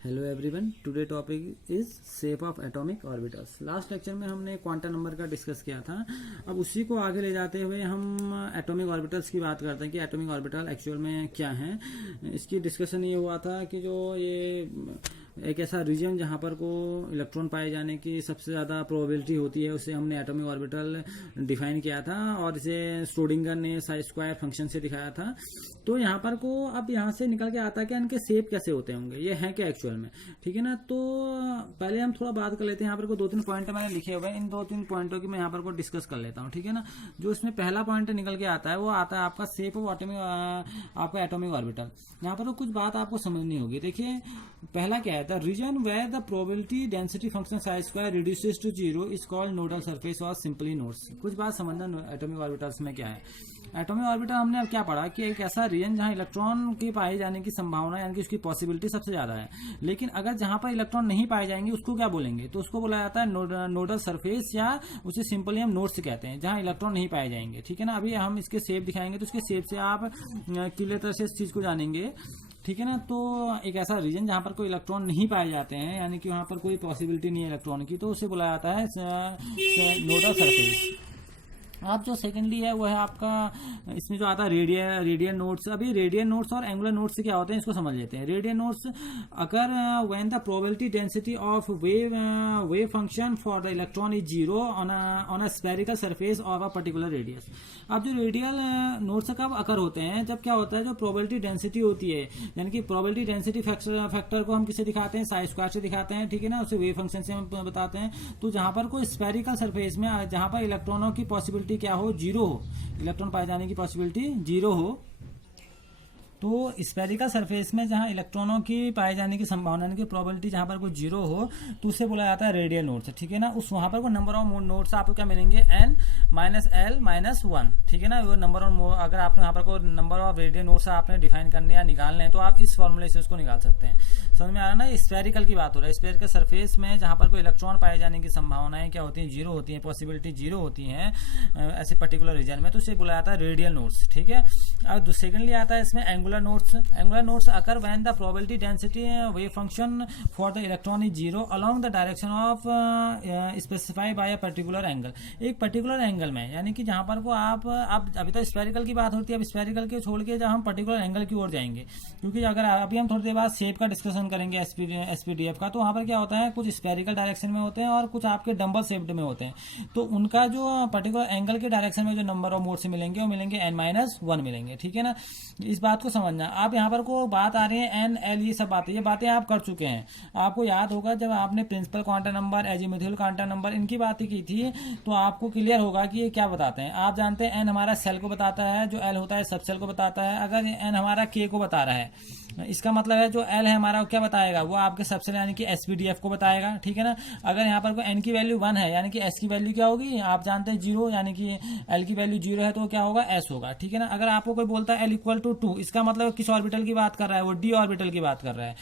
Hello everyone, today topic is shape of atomic orbitals. Last lecture में हमने quantum number का discuss किया था। अब उसी को आगे ले जाते हुए हम एटॉमिक ऑर्बिटल्स की बात करते हैं कि एटॉमिक ऑर्बिटल एक्चुअल में क्या है। इसकी डिस्कशन ये हुआ था कि जो ये एक ऐसा रीजन जहाँ पर को इलेक्ट्रॉन पाए जाने की सबसे ज़्यादा प्रोबेबिलिटी होती है, उसे हमने एटॉमिक ऑर्बिटल डिफाइन किया था और इसे श्रोडिंगर ने साई स्क्वायर फंक्शन से दिखाया था। तो यहाँ पर को अब यहाँ से निकल के आता है कि इनके शेप कैसे होते होंगे, ये है क्या एक्चुअल में, ठीक है ना। तो पहले हम थोड़ा बात कर लेते हैं। यहाँ पर को 2-3 पॉइंट मैंने लिखे हुए हैं, इन 2-3 पॉइंटों की मैं यहाँ पर को डिस्कस कर लेता हूँ, ठीक है ना। जो इसमें पहला पॉइंट निकल के आता है वो आता है आपका शेप ऑफ आपका एटॉमिक ऑर्बिटल। यहाँ पर तो कुछ बात आपको समझनी होगी। देखिए पहला क्या है, the region where the probability density function psi square reduces to 0 is called nodal surface और सिंपली नोड्स। कुछ बात समझना एटॉमिक ऑर्बिटल्स में क्या है। एटॉमिक ऑर्बिटल हमने अब क्या पढ़ा कि एक ऐसा रीजन जहां इलेक्ट्रॉन के पाए जाने की संभावना यानी कि उसकी पॉसिबिलिटी सबसे ज्यादा है, लेकिन अगर जहां पर इलेक्ट्रॉन नहीं पाए जाएंगे उसको क्या बोलेंगे, तो उसको बोला जाता है नोडल सरफेस या उसे सिंपली हम नोड्स कहते हैं, जहां इलेक्ट्रॉन नहीं पाए जाएंगे, ठीक है ना। अभी हम इसके शेप दिखाएंगे तो इसके शेप से आप क्लियर तरह से इस चीज को जानेंगे, ठीक है ना। तो एक ऐसा रीजन जहां पर कोई इलेक्ट्रॉन नहीं पाए जाते हैं यानी कि वहां पर कोई पॉसिबिलिटी नहीं है इलेक्ट्रॉन की, तो उसे बुलाया जाता है नोडल सरफेस। अब जो सेकेंडली है वो है आपका, इसमें जो आता है रेडियल नोड्स। अभी रेडियल नोड्स और एंगुलर नोड्स से क्या होते हैं इसको समझ लेते हैं। रेडियल नोड्स अगर when the probability density of wave function for the electron is 0 on a spherical surface of a particular radius. अब जो रेडियल नोड्स कब अकर होते हैं, जब क्या होता है जो प्रोबेबिलिटी डेंसिटी होती है, यानी कि प्रोबेबिलिटी डेंसिटी फैक्टर को हम किसे दिखाते हैं, साई स्क्वायर से दिखाते हैं, ठीक है ना। उसे वेव फंक्शन से हम बताते हैं। तो जहां पर कोई स्फेरिकल सरफेस में जहां पर इलेक्ट्रॉनों की पॉसिबिलिटी क्या हो, 0 हो, इलेक्ट्रॉन पाए जाने की पॉसिबिलिटी 0 हो, तो स्फेरिकल सरफेस में जहां इलेक्ट्रॉनों की पाए जाने की संभावना की प्रोबेबिलिटी जहां पर कोई 0 हो तो उसे बोला जाता है रेडियल नोड्स, ठीक है ना। उस वहां पर को नंबर ऑफ नोड्स आपको क्या मिलेंगे, n - l - 1, ठीक है ना। वो नंबर ऑफ, अगर आपने वहां पर को नंबर ऑफ रेडियल नोड्स आपने डिफाइन करने या निकालने हैं तो आप इस फॉर्मूले से उसको निकाल सकते हैं। समझ में आ रहा है ना। स्फेरिकल की बात हो रहा है, स्फेरिकल सरफेस में जहां पर कोई इलेक्ट्रॉन पाए जाने की संभावनाएं क्या होती है, 0 होती है, पॉसिबिलिटी 0 होती है ऐसे पर्टिकुलर रीजन में, तो उसे बुलाया जाता है रेडियल नोड्स, ठीक है। अब सेकेंडली आता है इसमें angular nodes. Angular nodes occur when the probability density wave function for the electron is 0 along the direction of specify by a particular angle. एक पर्टिकुलर एंगल में, यानी कि जहां पर को आप अभी तो स्फेरिकल की बात होती है, अब स्फेरिकल के छोड़ के जब हम पर्टिकुलर एंगल की ओर जाएंगे, क्योंकि अगर अभी हम थोड़ी देर बाद शेप का डिस्कशन करेंगे एसपीडीएफ का, तो वहां पर क्या होता है कुछ स्फेरिकल डायरेक्शन में होते हैं और कुछ आपके डंबल शेप्ड में होते हैं। तो उनका जो पर्टिकुलर एंगल के डायरेक्शन में जो नंबर ऑफ मोड्स मिलेंगे वो मिलेंगे n-1 मिलेंगे, ठीक है ना। इस बात को समझना। आप यहाँ पर को बात आ रही है n, l, ये सब बातें, ये बातें आप कर चुके हैं। आपको याद होगा जब आपने principal quantum number, azimuthal quantum number, इनकी बातें की थी, तो आपको क्लियर होगा कि ये क्या बताते हैं। आप जानते हैं n हमारा सेल को बताता है, जो l होता है सब सेल को बताता है। अगर n हमारा k को बता रहा है, इसका मतलब है जो L है हमारा क्या बताएगा, वो आपके सबसेल यानी कि SPDF को बताएगा, ठीक है ना। अगर यहाँ पर कोई n की वैल्यू 1 है यानी कि S की वैल्यू क्या होगी, आप जानते हैं 0, यानी कि L की वैल्यू 0 है तो क्या होगा, S होगा, ठीक है ना। अगर आपको कोई बोलता है L = 2, इसका मतलब किस ऑर्बिटल की बात कर रहा है, वो D ऑर्बिटल की बात कर रहा है।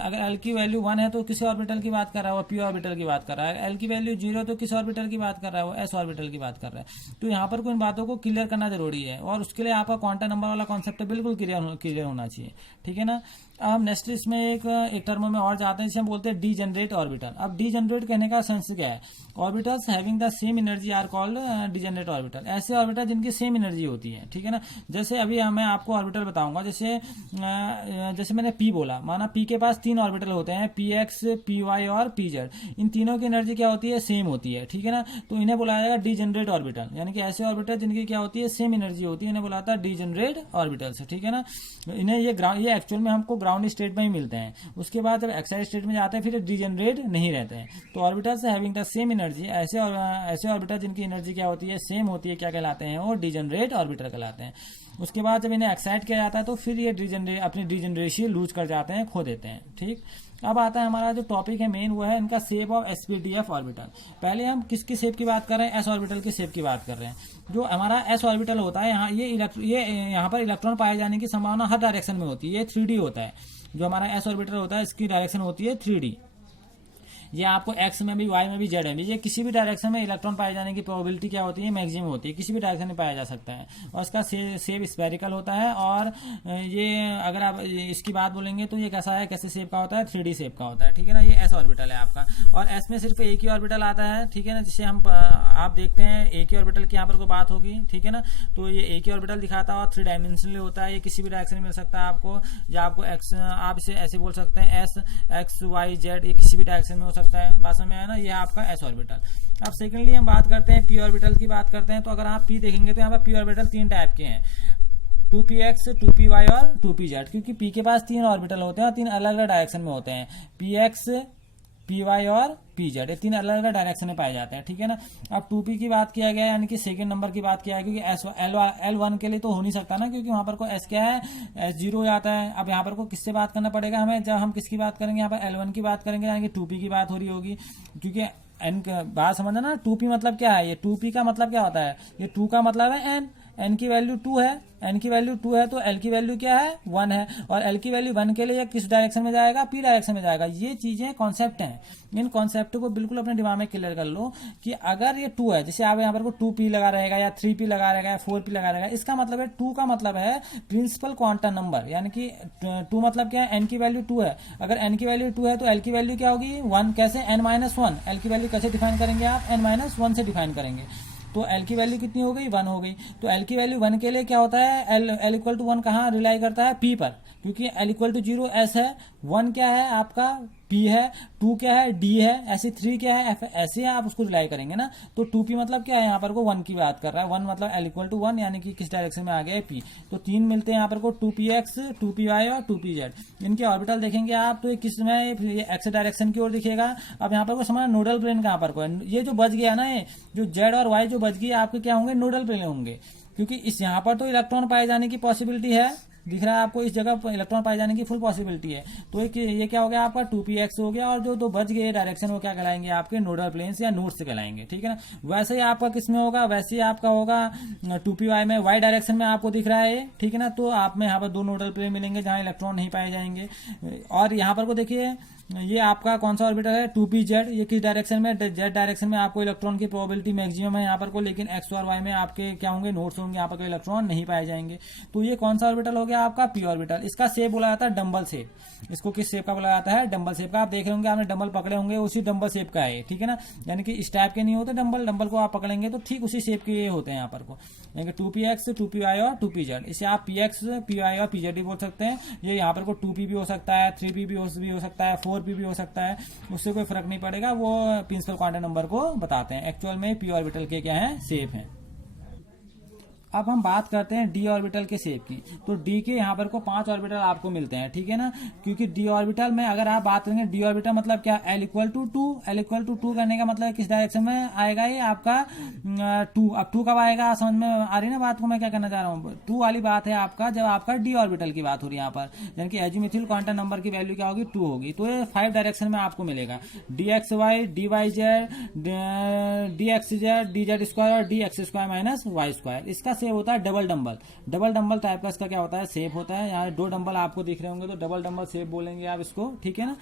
अगर L की वैल्यू 1 है तो किस ऑर्बिटल की बात कर रहा है, वो P ऑर्बिटल की बात कर रहा है। L की वैल्यू 0 तो किस ऑर्बिटल की बात कर रहा है, वो S ऑर्बिटल की बात कर रहा है। तो यहाँ पर कोई इन बातों को क्लियर करना जरूरी है और उसके लिए आपका क्वांटम नंबर वाला कॉन्सेप्ट बिल्कुल क्लियर होना चाहिए, ठीक है ना। अब हम नेक्स्ट इसमें एक टर्म में और जाते हैं जिसे हम बोलते हैं डीजेनरेट ऑर्बिटल। अब डीजेनरेट कहने का सेंस क्या है, orbitals having the same energy are called degenerate orbital. ऐसे ऑर्बिटल जिनकी सेम एनर्जी होती है, ठीक है ना। जैसे अभी मैं आपको ऑर्बिटल बताऊंगा, जैसे मैंने पी बोला, माना पी के पास 3 ऑर्बिटल होते हैं, px, py और pz। इन तीनों की एनर्जी क्या होती है, सेम होती है, ठीक है ना। तो इन्हें बुलाया जाएगा डीजेनरेट ऑर्बिटल, यानी कि ऐसे ऑर्बिटल जिनकी क्या होती है, सेम एनर्जी होती है, इन्हें बुलाता है डीजेनरेट ऑर्बिटल्स, ठीक है ना। इन्हें ये एक्चुअल में हमको ग्राउंड स्टेट में ही मिलते हैं। उसके बाद जब एक्साइड स्टेट में जाते हैं फिर डीजेनरेट नहीं रहते हैं। तो orbitals having the same energy, ऐसे ऑर्बिटल जिनकी एनर्जी क्या होती है, सेम होती है, क्या कहलाते हैं, वो डीजेनरेट ऑर्बिटल कहलाते हैं। उसके बाद जब इन्हें एक्साइट किया जाता है तो फिर ये अपनी डीजेनरेसी लूज कर जाते हैं, खो देते हैं, ठीक। अब आता है हमारा जो टॉपिक है मेन, वो है इनका शेप ऑफ एसपीडीएफ ऑर्बिटल। पहले हम किसकी शेप की बात कर रहे हैं, एस ऑर्बिटल की शेप की बात कर रहे हैं। जो हमारा एस ऑर्बिटल होता है, ये यहाँ पर इलेक्ट्रॉन पाए जाने की संभावना हर डायरेक्शन में होती है, ये 3D होता है। जो हमारा एस ऑर्बिटल होता है इसकी डायरेक्शन होती है 3D। ये आपको एक्स में भी, वाई में भी, जेड में भी, ये किसी भी डायरेक्शन में इलेक्ट्रॉन पाए जाने की प्रोबेबिलिटी क्या होती है, मैक्सिमम होती है, किसी भी डायरेक्शन में पाया जा सकता है। और इसका शेप स्फेरिकल होता है। और ये अगर आप इसकी बात बोलेंगे तो ये कैसा है, कैसे शेप का होता है, 3D शेप का होता है, ठीक है ना। ये एस ऑर्बिटल है आपका, और एस में सिर्फ एक ही ऑर्बिटल आता है, ठीक है ना, जिसे हम आप देखते हैं एक ही ऑर्बिटल की यहाँ पर कोई बात होगी, ठीक है ना। तो ये एक ही ऑर्बिटल दिखाता है और 3 डायमेंशनली होता है। ये किसी भी डायरेक्शन में मिल सकता है आपको, या आपको एक्स, आप इसे ऐसे बोल सकते हैं एस, एक्स वाई जेड, ये किसी भी डायरेक्शन में हो सकता है। बात में है ना, ये आपका एस ऑर्बिटल। अब सेकेंडली हम बात करते हैं पी ऑर्बिटल की बात करते हैं। तो अगर आप पी देखेंगे तो यहाँ पर पी ऑर्बिटल 3 टाइप के हैं, 2px, 2py और 2pz, क्योंकि p के पास 3 ऑर्बिटल होते हैं और 3 अलग अलग डायरेक्शन में होते हैं। px, py और pz, ये 3 अलग अलग डायरेक्शन में पाए जाते हैं, ठीक है ना। अब 2p की बात किया गया, यानी कि सेकंड नंबर की बात किया है, क्योंकि L1 के लिए तो हो नहीं सकता ना, क्योंकि वहां पर को s क्या है, S0 हो जाता है। अब यहाँ पर को किससे बात करना पड़ेगा हमें, जब हम किसकी बात करेंगे, यहाँ पर L1 की बात करेंगे, यानी कि 2p की बात हो रही होगी, क्योंकि n बात समझना ना, 2p मतलब क्या है, ये 2p का मतलब क्या होता है, ये 2 का मतलब है n की वैल्यू 2 है, n की वैल्यू 2 है, तो l की वैल्यू क्या है, 1 है, और l की वैल्यू 1 के लिए ये किस डायरेक्शन में जाएगा, p डायरेक्शन में जाएगा। ये चीजें कॉन्सेप्ट हैं, इन कॉन्सेप्ट को बिल्कुल अपने दिमाग में क्लियर कर लो कि अगर ये 2 है, जैसे आप यहाँ पर को 2p लगा रहेगा या 3p लगा रहेगा या 4p लगा रहेगा, इसका मतलब है 2 का मतलब है प्रिंसिपल क्वांटम नंबर, यानी कि 2 मतलब क्या है, n की वैल्यू 2 है। अगर n की वैल्यू 2 है तो l की वैल्यू क्या होगी, 1। कैसे, n-1, l की वैल्यू कैसे डिफाइन करेंगे आप, n-1 से डिफाइन करेंगे। तो l की वैल्यू कितनी हो गई, 1 हो गई। तो l की वैल्यू 1 के लिए क्या होता है, l इक्वल टू 1 कहाँ रिलाई करता है, p पर, क्योंकि l इक्वल टू 0 s है, 1 क्या है आपका p है, 2 क्या है d है, ऐसे 3 क्या है f, ऐसे आप उसको रिलाई करेंगे ना। तो 2p मतलब क्या है, यहाँ पर को 1 की बात कर रहा है, 1 मतलब l इक्वल टू 1, यानी कि किस डायरेक्शन में आ गया है p। तो 3 मिलते हैं यहाँ पर को 2px, 2py और 2pz। इनके ऑर्बिटल देखेंगे आप तो किस में, ये x डायरेक्शन की ओर दिखेगा। अब यहाँ पर को समझना नोडल प्लेन कहाँ पर को है, ये जो बच गया ना, ये जो z और y जो बच गई आपके क्या होंगे, नोडल प्लेन होंगे, क्योंकि इस यहाँ पर तो इलेक्ट्रॉन पाए जाने की पॉसिबिलिटी है, दिख रहा है आपको, इस जगह इलेक्ट्रॉन पाए जाने की फुल पॉसिबिलिटी है। तो ये क्या हो गया आपका 2px हो गया, और जो दो बच गए डायरेक्शन वो क्या कहलाएंगे आपके नोडल प्लेन्स या नोड्स कहलाएंगे, ठीक है ना। वैसे ही आपका किसमें होगा, वैसे ही आपका होगा 2py में, y डायरेक्शन में आपको दिख रहा है, ठीक है ना। तो आप में यहाँ पर 2 नोडल प्लेन मिलेंगे जहां इलेक्ट्रॉन नहीं पाए जाएंगे। और यहाँ पर को देखिए, ये आपका कौन सा ऑर्बिटल है, 2pz, ये किस डायरेक्शन में, z डायरेक्शन में आपको इलेक्ट्रॉन की प्रोबेबिलिटी मैक्सिमम है यहाँ पर को, लेकिन x और y में आपके क्या होंगे, नोड्स होंगे, यहाँ पर कोई इलेक्ट्रॉन नहीं पाए जाएंगे। तो ये कौन सा ऑर्बिटल हो गया आपका, p ऑर्बिटल। इसका शेप बोला जाता है डंबल शेप। इसको किस शेप का बोला जाता है, डंबल शेप का। आप देख रहे होंगे, आपने डंबल पकड़े होंगे, उसी डंबल शेप का है, ठीक है ना। यानी कि इस टाइप के नहीं होते डंबल को आप पकड़ेंगे तो ठीक उसी शेप के होते हैं यहाँ पर को, यानी कि 2px, 2py और 2pz। इसे आप px, py और pz भी बोल सकते हैं। ये यहाँ पर को 2p भी हो सकता है, 3p भी हो सकता है, 4p भी हो सकता है, उससे कोई फर्क नहीं पड़ेगा, वो प्रिंसिपल क्वांटम नंबर को बताते हैं। एक्चुअल में पी ऑर्बिटल के क्या है, शेप है। अब हम बात करते हैं डी ऑर्बिटल के शेप की। तो डी के यहाँ पर को 5 ऑर्बिटल आपको मिलते हैं, ठीक है ना। क्योंकि डी ऑर्बिटल में अगर आप बात करेंगे, डी ऑर्बिटल मतलब क्या, l equal to 2, l equal to 2 करने का मतलब किस डायरेक्शन में आएगा, ये आपका 2। अब 2 कब आएगा, समझ में आ रही ना बात को मैं क्या करना चाह रहा हूँ। 2 वाली बात है आपका जब आपका डी ऑर्बिटल की बात हो रही है यहाँ पर, यानी कि एजिमुथिल क्वांटम नंबर की वैल्यू क्या होगी, 2 होगी। तो ये 5 डायरेक्शन में आपको मिलेगा, dxy, dyz, dxz, dz square और dx square minus y square. इसका शेप होता है डबल डंबल टाइप का इसका क्या होता है, शेप होता है। यहाँ 2 डंबल आपको दिख रहे होंगे तो डबल डंबल शेप बोलेंगे आप इसको, ठीक है ना।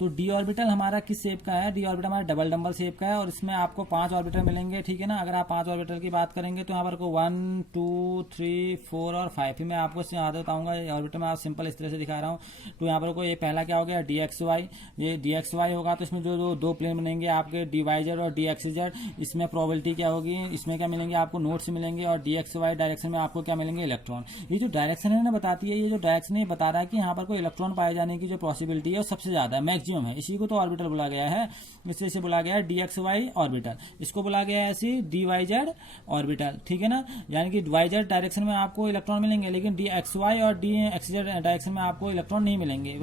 तो डी ऑर्बिटल हमारा किस शेप का है, डी ऑर्बिटल हमारा डबल डंबल शेप का है, और इसमें आपको 5 ऑर्बिटल मिलेंगे, ठीक है ना। अगर आप 5 ऑर्बिटल की बात करेंगे तो यहाँ पर को 1, 2, 3, 4 और 5 ही मैं आपको याद बताऊंगा। ये ऑर्बिटल में आप सिंपल इस तरह से दिखा रहा हूँ। तो यहाँ पर को ये पहला क्या हो गया, dxy, ये dxy होगा तो इसमें जो 2 प्लेन बनेंगे आपके dyz और dxz, इसमें प्रोबेबिलिटी क्या होगी, इसमें क्या मिलेंगे आपको, नोड्स मिलेंगे, और dxy डायरेक्शन में आपको क्या मिलेंगे, इलेक्ट्रॉन। ये जो डायरेक्शन है ना बताती है, ये जो डायरेक्शन है बता रहा है कि यहाँ पर कोई इलेक्ट्रॉन पाए जाने की जो पॉसिबिलिटी है वो सबसे ज्यादा है, मैक्सिमम है। इसी को तो ऑर्बिटल बोला गया है, इसे बोला गया है dxy ऑर्बिटल, इसको बोला गया है ऐसी dyz ऑर्बिटल, ठीक है ना। यानी कि yz डायरेक्शन में आपको इलेक्ट्रॉन मिलेंगे, लेकिन dxy और dxz डायरेक्शन में आपको इलेक्ट्रॉन नहीं मिलेंगे।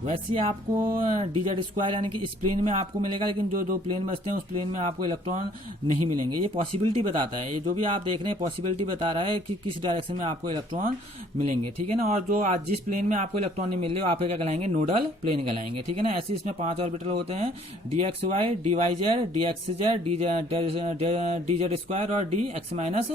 वैसे आपको dz स्क्वायर यानी कि इस प्लेन में आपको मिलेगा, लेकिन जो 2 प्लेन बचते हैं उस प्लेन में आपको इलेक्ट्रॉन नहीं मिलेंगे। ये पॉसिबिलिटी बताता है, ये जो भी आप देख रहे हैं पॉसिबिलिटी बता रहा है कि किस डायरेक्शन में आपको इलेक्ट्रॉन मिलेंगे, ठीक है ना। और जो आज जिस प्लेन में आपको इलेक्ट्रॉन नहीं मिल रहे आपको क्या कहलाएंगे, नोडल प्लेन कहलाएंगे, ठीक है ना। ऐसे इसमें 5 ऑर्बिटल होते हैं, dxy, dyz, dxz, dz square और dx minus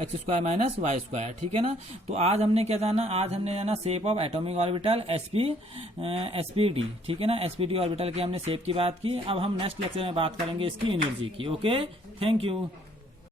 x square minus y square, ठीक है ना। तो आज हमने क्या जाना, आज हमने जाना shape of atomic orbital SPD, ठीक है ना। एसपीडी ऑर्बिटल की हमने शेप की बात की। अब हम नेक्स्ट लेक्चर में बात करेंगे इसकी एनर्जी की। Okay, thank you.